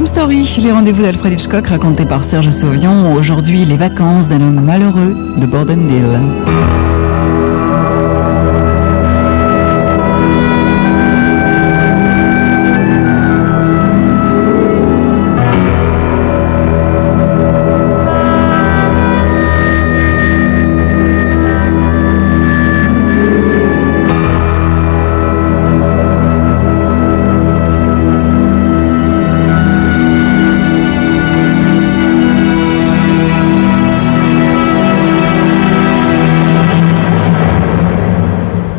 Crime Story, les rendez-vous d'Alfred Hitchcock racontés par Serge Sauvion. Aujourd'hui, les vacances d'un homme malheureux de Bordendale.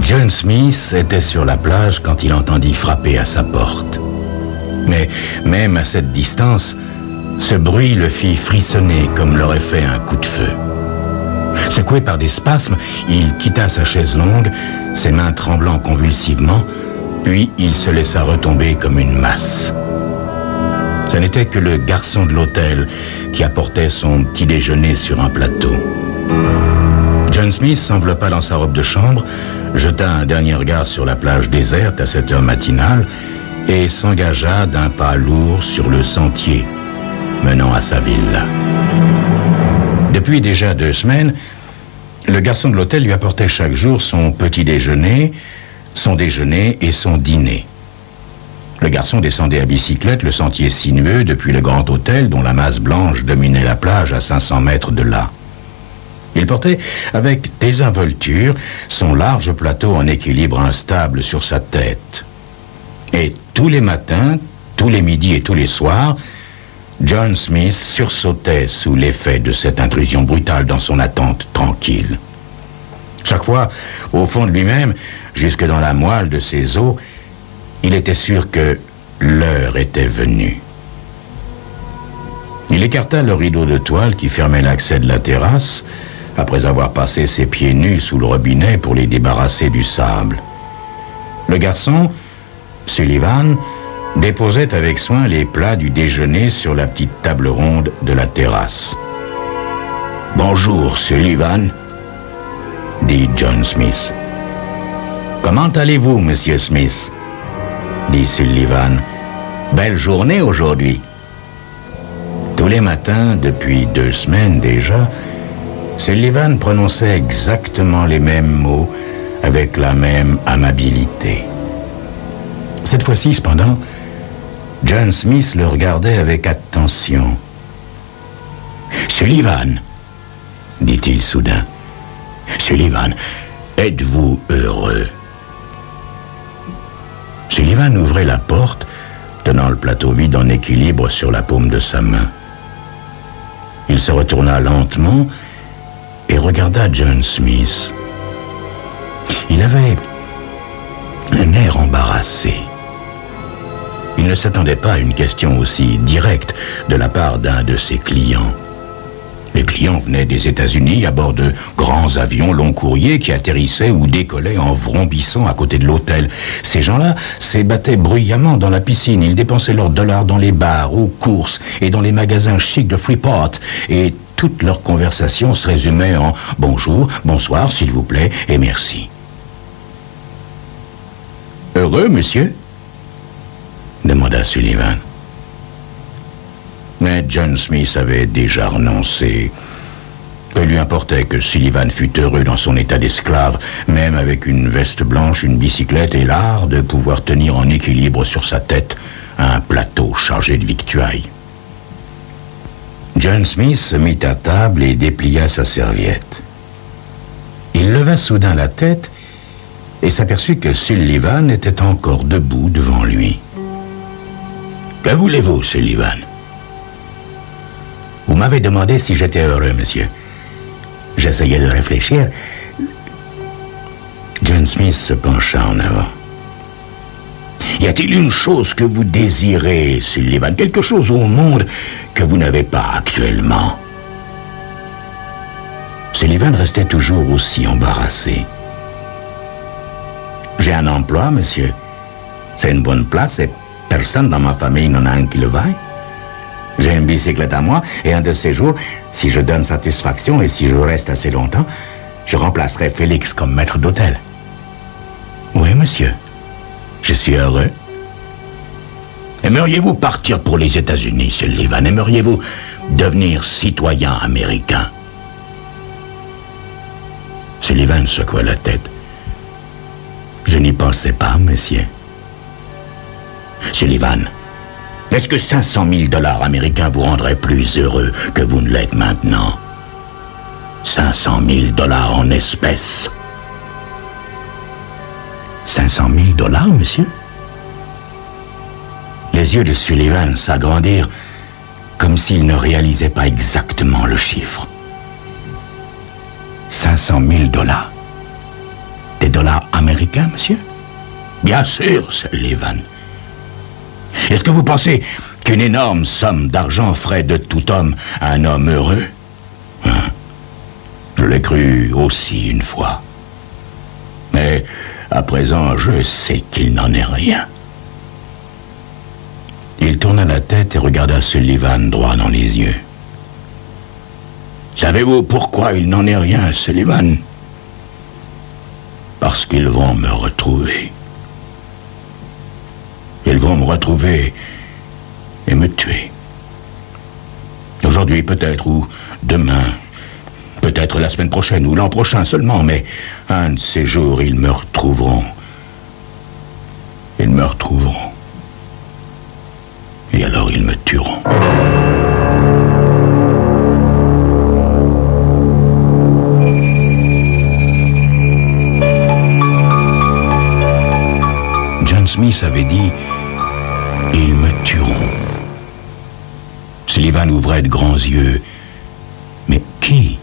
John Smith était sur la plage quand il entendit frapper à sa porte. Mais même à cette distance, ce bruit le fit frissonner comme l'aurait fait un coup de feu. Secoué par des spasmes, il quitta sa chaise longue, ses mains tremblant convulsivement, puis il se laissa retomber comme une masse. Ce n'était que le garçon de l'hôtel qui apportait son petit déjeuner sur un plateau. John Smith s'enveloppa dans sa robe de chambre, jeta un dernier regard sur la plage déserte à cette heure matinale et s'engagea d'un pas lourd sur le sentier menant à sa villa. Depuis déjà 2 semaines, le garçon de l'hôtel lui apportait chaque jour son petit déjeuner, son déjeuner et son dîner. Le garçon descendait à bicyclette le sentier sinueux depuis le grand hôtel dont la masse blanche dominait la plage à 500 mètres de là. Il portait avec désinvolture son large plateau en équilibre instable sur sa tête. Et tous les matins, tous les midis et tous les soirs, John Smith sursautait sous l'effet de cette intrusion brutale dans son attente tranquille. Chaque fois, au fond de lui-même, jusque dans la moelle de ses os, il était sûr que l'heure était venue. Il écarta le rideau de toile qui fermait l'accès de la terrasse, après avoir passé ses pieds nus sous le robinet pour les débarrasser du sable. Le garçon, Sullivan, déposait avec soin les plats du déjeuner sur la petite table ronde de la terrasse. « Bonjour, Sullivan », dit John Smith. « Comment allez-vous, monsieur Smith ?» dit Sullivan. « Belle journée aujourd'hui. » Tous les matins, depuis 2 semaines déjà, Sullivan prononçait exactement les mêmes mots avec la même amabilité. Cette fois-ci, cependant, John Smith le regardait avec attention. « Sullivan, dit-il soudain, Sullivan, êtes-vous heureux ?» Sullivan ouvrait la porte, tenant le plateau vide en équilibre sur la paume de sa main. Il se retourna lentement et regarda John Smith. Il avait un air embarrassé. Il ne s'attendait pas à une question aussi directe de la part d'un de ses clients. Les clients venaient des États-Unis à bord de grands avions long courrier qui atterrissaient ou décollaient en vrombissant à côté de l'hôtel. Ces gens-là s'ébattaient bruyamment dans la piscine. Ils dépensaient leurs dollars dans les bars, aux courses et dans les magasins chics de Freeport. Et toute leur conversation se résumait en « bonjour, bonsoir, s'il vous plaît, et merci ». « Heureux, monsieur ?» demanda Sullivan. Mais John Smith avait déjà renoncé. Il lui importait que Sullivan fût heureux dans son état d'esclave, même avec une veste blanche, une bicyclette et l'art de pouvoir tenir en équilibre sur sa tête un plateau chargé de victuailles. John Smith se mit à table et déplia sa serviette. Il leva soudain la tête et s'aperçut que Sullivan était encore debout devant lui. « Que voulez-vous, Sullivan ?» « Vous m'avez demandé si j'étais heureux, monsieur. J'essayais de réfléchir. » John Smith se pencha en avant. « Y a-t-il une chose que vous désirez, Sullivan, quelque chose au monde que vous n'avez pas actuellement ?» Sullivan restait toujours aussi embarrassé. « J'ai un emploi, monsieur. C'est une bonne place et personne dans ma famille n'en a un qui le vaille. J'ai une bicyclette à moi et un de ces jours, si je donne satisfaction et si je reste assez longtemps, je remplacerai Félix comme maître d'hôtel. » « Oui, monsieur. Je suis heureux. » Aimeriez-vous partir pour les États-Unis, Sullivan? Aimeriez-vous devenir citoyen américain? Sullivan secoua la tête. Je n'y pensais pas, monsieur. Sullivan, est-ce que 500 000 $ américains vous rendraient plus heureux que vous ne l'êtes maintenant? 500 000 $ en espèces. 500 000 $, monsieur? Les yeux de Sullivan s'agrandirent comme s'il ne réalisait pas exactement le chiffre. 500 000 $. Des dollars américains, monsieur? Bien sûr, Sullivan. Est-ce que vous pensez qu'une énorme somme d'argent ferait de tout homme un homme heureux? Je l'ai cru aussi une fois. Mais à présent, je sais qu'il n'en est rien. Il tourna la tête et regarda Sullivan droit dans les yeux. Savez-vous pourquoi il n'en est rien, Sullivan? Parce qu'ils vont me retrouver. Ils vont me retrouver et me tuer. Aujourd'hui peut-être, ou demain, peut-être la semaine prochaine, ou l'an prochain seulement, mais un de ces jours, ils me retrouveront. Ils me retrouveront. Et alors ils me tueront. John Smith avait dit « Ils me tueront ». Sullivan ouvrait de grands yeux. Mais qui?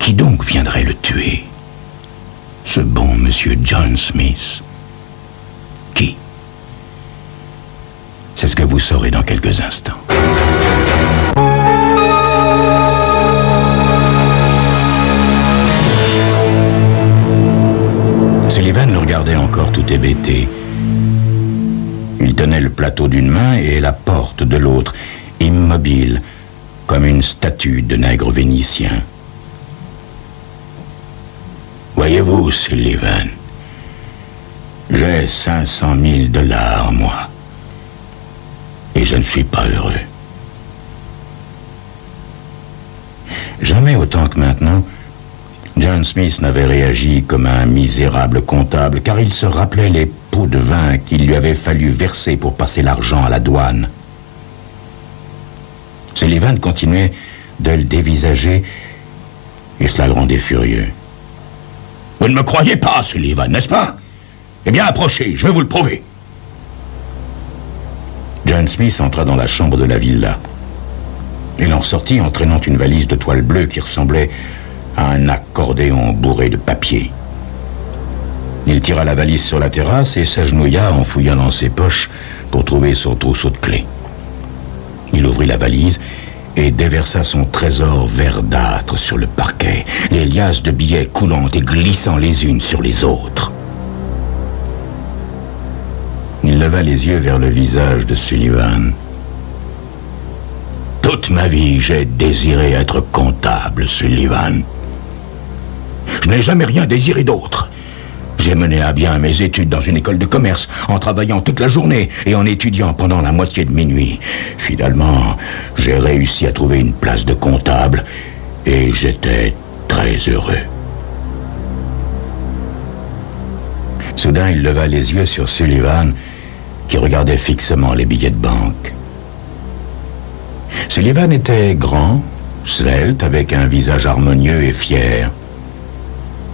Qui donc viendrait le tuer? Ce bon monsieur John Smith. Qui? C'est ce que vous saurez dans quelques instants. Sullivan le regardait encore tout hébété. Il tenait le plateau d'une main et la porte de l'autre, immobile, comme une statue de nègre vénitien. Voyez-vous, Sullivan, j'ai 500 000 $, moi. Et je ne suis pas heureux. Jamais autant que maintenant, John Smith n'avait réagi comme un misérable comptable, car il se rappelait les pots de vin qu'il lui avait fallu verser pour passer l'argent à la douane. Sullivan continuait de le dévisager, et cela le rendait furieux. « Vous ne me croyez pas, Sullivan, n'est-ce pas? Eh bien, approchez, je vais vous le prouver. » John Smith entra dans la chambre de la villa. Il en sortit en traînant une valise de toile bleue qui ressemblait à un accordéon bourré de papier. Il tira la valise sur la terrasse et s'agenouilla en fouillant dans ses poches pour trouver son trousseau de clés. Il ouvrit la valise et déversa son trésor verdâtre sur le parquet, les liasses de billets coulant et glissant les unes sur les autres. Il leva les yeux vers le visage de Sullivan. « Toute ma vie, j'ai désiré être comptable, Sullivan. Je n'ai jamais rien désiré d'autre. J'ai mené à bien mes études dans une école de commerce, en travaillant toute la journée et en étudiant pendant la moitié de mes nuits. Finalement, j'ai réussi à trouver une place de comptable et j'étais très heureux. » Soudain, il leva les yeux sur Sullivan, qui regardait fixement les billets de banque. Sullivan était grand, svelte, avec un visage harmonieux et fier.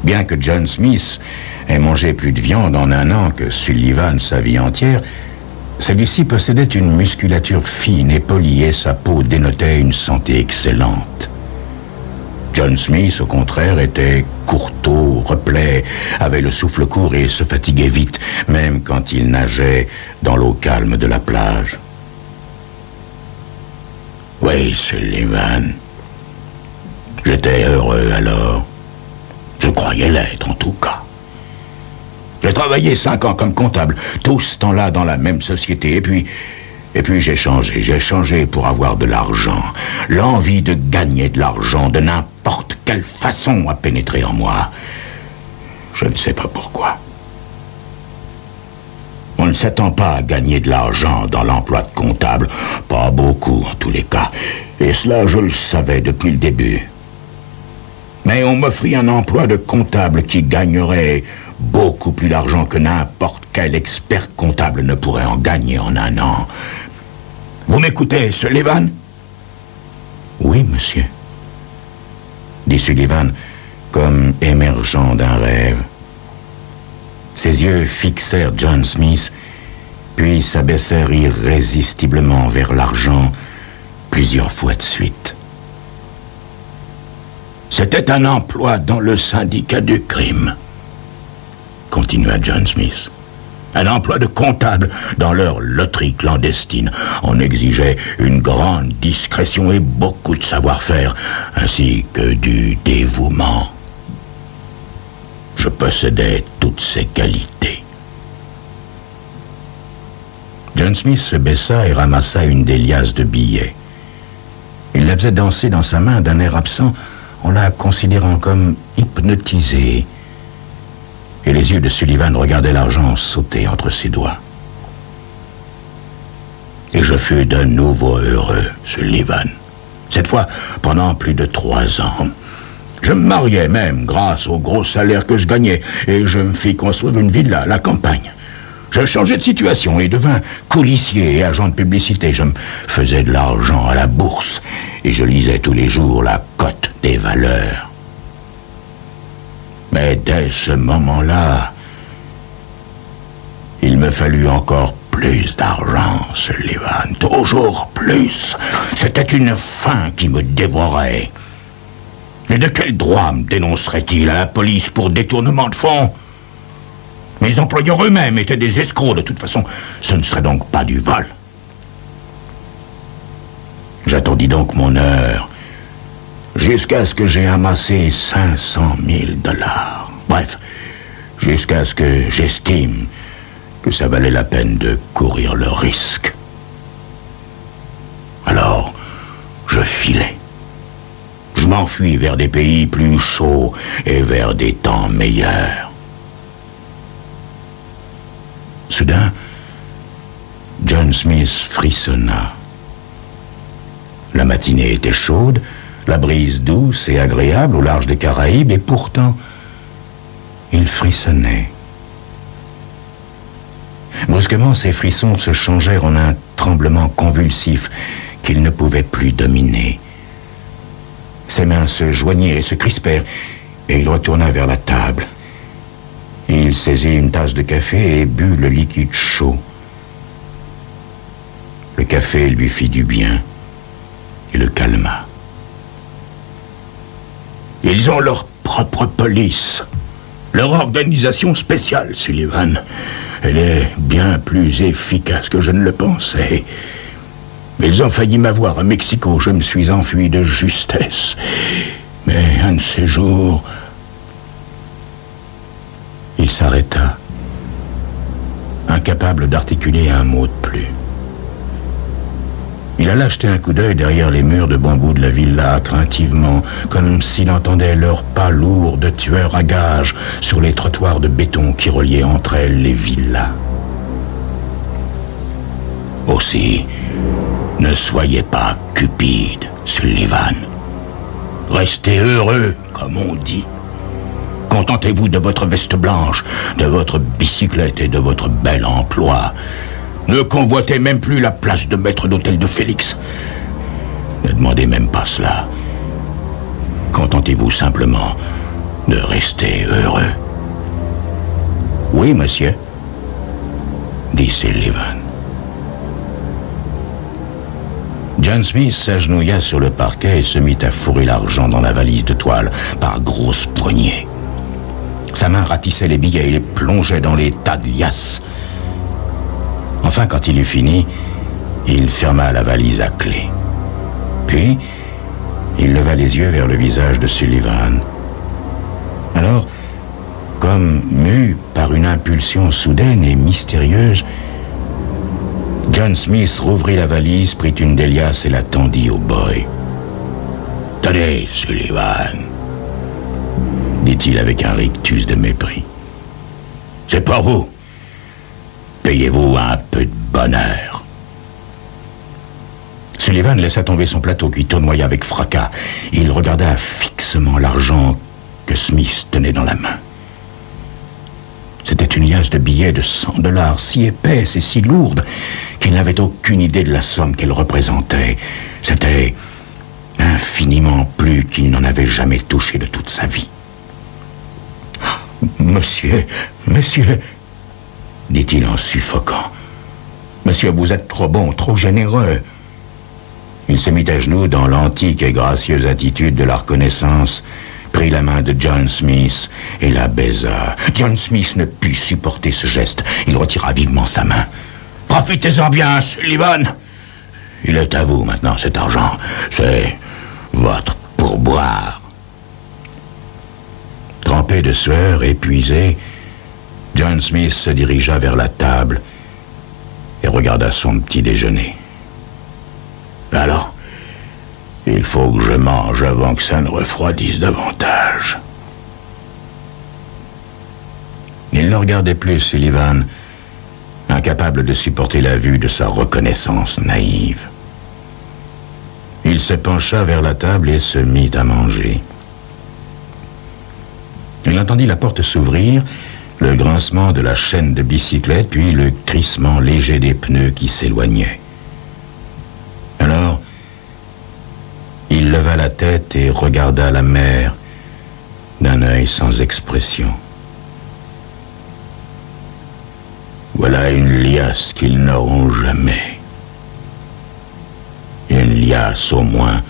Bien que John Smith ait mangé plus de viande en un an que Sullivan sa vie entière, celui-ci possédait une musculature fine et polie et sa peau dénotait une santé excellente. John Smith, au contraire, était courteau, replet, avait le souffle court et se fatiguait vite, même quand il nageait dans l'eau calme de la plage. Oui, Sullivan. J'étais heureux alors. Je croyais l'être, en tout cas. J'ai travaillé 5 ans comme comptable, tout ce temps-là dans la même société, et puis j'ai changé pour avoir de l'argent. L'envie de gagner de l'argent de n'importe quelle façon a pénétré en moi. Je ne sais pas pourquoi. On ne ne s'attend pas à gagner de l'argent dans l'emploi de comptable. Pas beaucoup, en tous les cas. Et cela, je le savais depuis le début. Mais on m'offrit un emploi de comptable qui gagnerait beaucoup plus d'argent que n'importe quel expert comptable ne pourrait en gagner en un an. Vous m'écoutez, Sullivan? Oui, monsieur, dit Sullivan, comme émergeant d'un rêve. Ses yeux fixèrent John Smith, puis s'abaissèrent irrésistiblement vers l'argent plusieurs fois de suite. C'était un emploi dans le syndicat du crime, continua John Smith. Un emploi de comptable dans leur loterie clandestine. On exigeait une grande discrétion et beaucoup de savoir-faire, ainsi que du dévouement. Je possédais toutes ces qualités. John Smith se baissa et ramassa une des liasses de billets. Il la faisait danser dans sa main d'un air absent, en la considérant comme hypnotisée. Et les yeux de Sullivan regardaient l'argent sauter entre ses doigts. Et je fus de nouveau heureux, Sullivan. Cette fois, pendant plus de 3 ans. Je me mariais même grâce au gros salaire que je gagnais et je me fis construire une villa à la campagne. Je changeais de situation et devins coulissier et agent de publicité. Je me faisais de l'argent à la bourse et je lisais tous les jours la cote des valeurs. Mais dès ce moment-là, il me fallut encore plus d'argent, Sullivan, toujours plus. C'était une faim qui me dévorait. Mais de quel droit me dénoncerait-il à la police pour détournement de fonds? Mes employeurs eux-mêmes étaient des escrocs. De toute façon, ce ne serait donc pas du vol. J'attendis donc mon heure, jusqu'à ce que j'aie amassé 500 000 $. Bref, jusqu'à ce que j'estime que ça valait la peine de courir le risque. Alors, je filai. Je m'enfuis vers des pays plus chauds et vers des temps meilleurs. Soudain, John Smith frissonna. La matinée était chaude, la brise douce et agréable au large des Caraïbes, et pourtant, il frissonnait. Brusquement, ces frissons se changèrent en un tremblement convulsif qu'il ne pouvait plus dominer. Ses mains se joignirent et se crispèrent, et il retourna vers la table. Il saisit une tasse de café et but le liquide chaud. Le café lui fit du bien et le calma. Ils ont leur propre police, leur organisation spéciale, Sullivan. Elle est bien plus efficace que je ne le pensais. Ils ont failli m'avoir à Mexico. Je me suis enfui de justesse. Mais un de ces jours... Il s'arrêta, incapable d'articuler un mot de plus. Il alla jeter un coup d'œil derrière les murs de bambou de la villa, craintivement, comme s'il entendait leurs pas lourds de tueurs à gages sur les trottoirs de béton qui reliaient entre elles les villas. Aussi, ne soyez pas cupide, Sullivan. Restez heureux, comme on dit. Contentez-vous de votre veste blanche, de votre bicyclette et de votre bel emploi. Ne convoitez même plus la place de maître d'hôtel de Félix. Ne demandez même pas cela. Contentez-vous simplement de rester heureux. Oui, monsieur, dit Sullivan. John Smith s'agenouilla sur le parquet et se mit à fourrer l'argent dans la valise de toile par grosses poignées. Sa main ratissait les billets et les plongeait dans les tas de liasses. Enfin, quand il eut fini, il ferma la valise à clé. Puis, il leva les yeux vers le visage de Sullivan. Alors, comme mu par une impulsion soudaine et mystérieuse, John Smith rouvrit la valise, prit une des liasses et la tendit au boy. « Tenez, Sullivan !» dit-il avec un rictus de mépris. « C'est pour vous. Payez-vous un peu de bonheur. Sullivan laissa tomber son plateau qui tournoya avec fracas. Il regarda fixement l'argent que Smith tenait dans la main. C'était une liasse de billets de $100, si épaisse et si lourde qu'il n'avait aucune idée de la somme qu'elle représentait. C'était infiniment plus qu'il n'en avait jamais touché de toute sa vie. « Monsieur, dit-il en suffoquant. « Monsieur, vous êtes trop bon, trop généreux. » Il se mit à genoux dans l'antique et gracieuse attitude de la reconnaissance, prit la main de John Smith et la baisa. John Smith ne put supporter ce geste. Il retira vivement sa main. « Profitez-en bien, Sullivan. Il est à vous maintenant, cet argent. C'est votre pourboire. » Trempé de sueur, épuisé, John Smith se dirigea vers la table et regarda son petit déjeuner. « Alors, il faut que je mange avant que ça ne refroidisse davantage. » Il ne regardait plus Sullivan, incapable de supporter la vue de sa reconnaissance naïve. Il se pencha vers la table et se mit à manger. Il entendit la porte s'ouvrir, le grincement de la chaîne de bicyclette, puis le crissement léger des pneus qui s'éloignaient. Alors, il leva la tête et regarda la mer d'un œil sans expression. Voilà une liasse qu'ils n'auront jamais. Une liasse, au moins,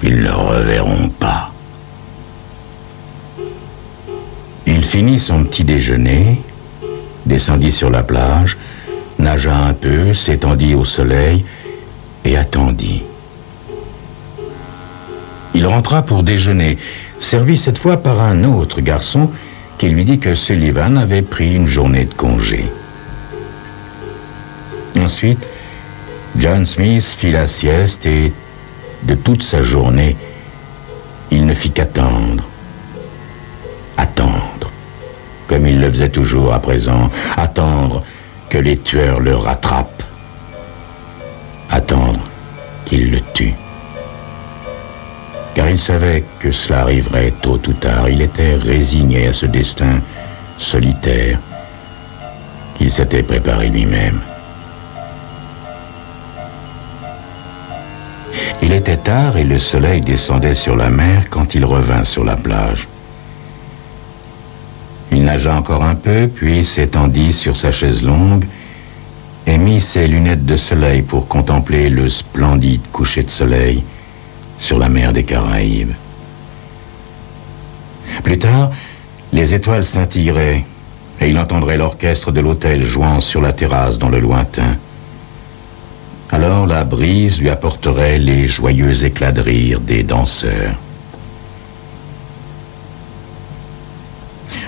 qu'ils ne reverront pas. Il finit son petit déjeuner, descendit sur la plage, nagea un peu, s'étendit au soleil et attendit. Il rentra pour déjeuner, servi cette fois par un autre garçon qui lui dit que Sullivan avait pris une journée de congé. Ensuite, John Smith fit la sieste et, de toute sa journée, il ne fit qu'attendre. Attendre, comme il le faisait toujours à présent, attendre que les tueurs le rattrapent, attendre qu'ils le tuent. Car il savait que cela arriverait tôt ou tard. Il était résigné à ce destin solitaire qu'il s'était préparé lui-même. Il était tard et le soleil descendait sur la mer quand il revint sur la plage. Il nagea encore un peu, puis s'étendit sur sa chaise longue et mit ses lunettes de soleil pour contempler le splendide coucher de soleil sur la mer des Caraïbes. Plus tard, les étoiles scintilleraient et il entendrait l'orchestre de l'hôtel jouant sur la terrasse dans le lointain. Alors la brise lui apporterait les joyeux éclats de rire des danseurs.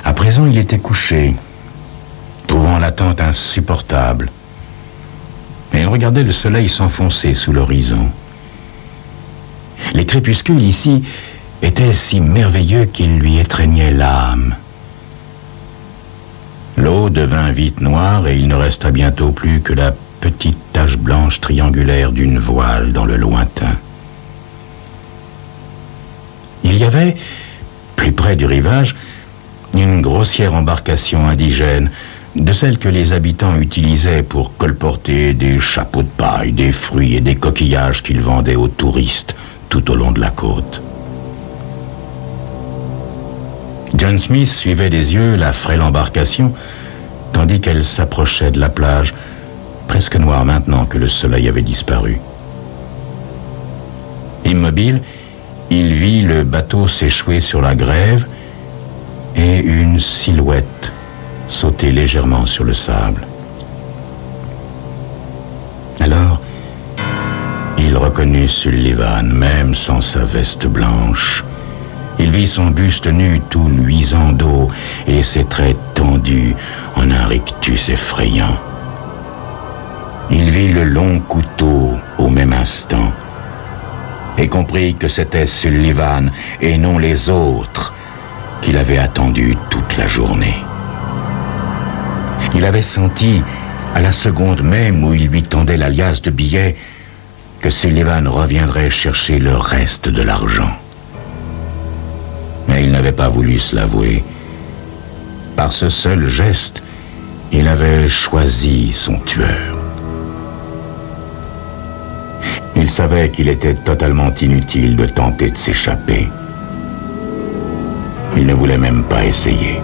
À présent, il était couché, trouvant l'attente insupportable. Et il regardait le soleil s'enfoncer sous l'horizon. Les crépuscules ici étaient si merveilleux qu'ils lui étreignaient l'âme. L'eau devint vite noire et il ne resta bientôt plus que la petite tache blanche triangulaire d'une voile dans le lointain. Il y avait, plus près du rivage, une grossière embarcation indigène, de celles que les habitants utilisaient pour colporter des chapeaux de paille, des fruits et des coquillages qu'ils vendaient aux touristes tout au long de la côte. John Smith suivait des yeux la frêle embarcation, tandis qu'elle s'approchait de la plage, presque noire maintenant que le soleil avait disparu. Immobile, il vit le bateau s'échouer sur la grève et une silhouette sauter légèrement sur le sable. Alors, il reconnut Sullivan, même sans sa veste blanche. Il vit son buste nu tout luisant d'eau et ses traits tendus en un rictus effrayant. Il vit le long couteau au même instant et comprit que c'était Sullivan et non les autres qu'il avait attendu toute la journée. Il avait senti, à la seconde même où il lui tendait la liasse de billets, que Sullivan reviendrait chercher le reste de l'argent. Mais il n'avait pas voulu se l'avouer. Par ce seul geste, il avait choisi son tueur. Il savait qu'il était totalement inutile de tenter de s'échapper. Il ne voulait même pas essayer.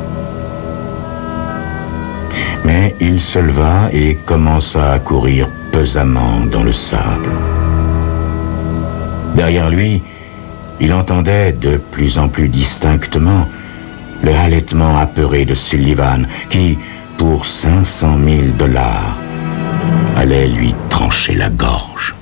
Mais il se leva et commença à courir pesamment dans le sable. Derrière lui, il entendait de plus en plus distinctement le halètement apeuré de Sullivan qui, pour $500 000, allait lui trancher la gorge.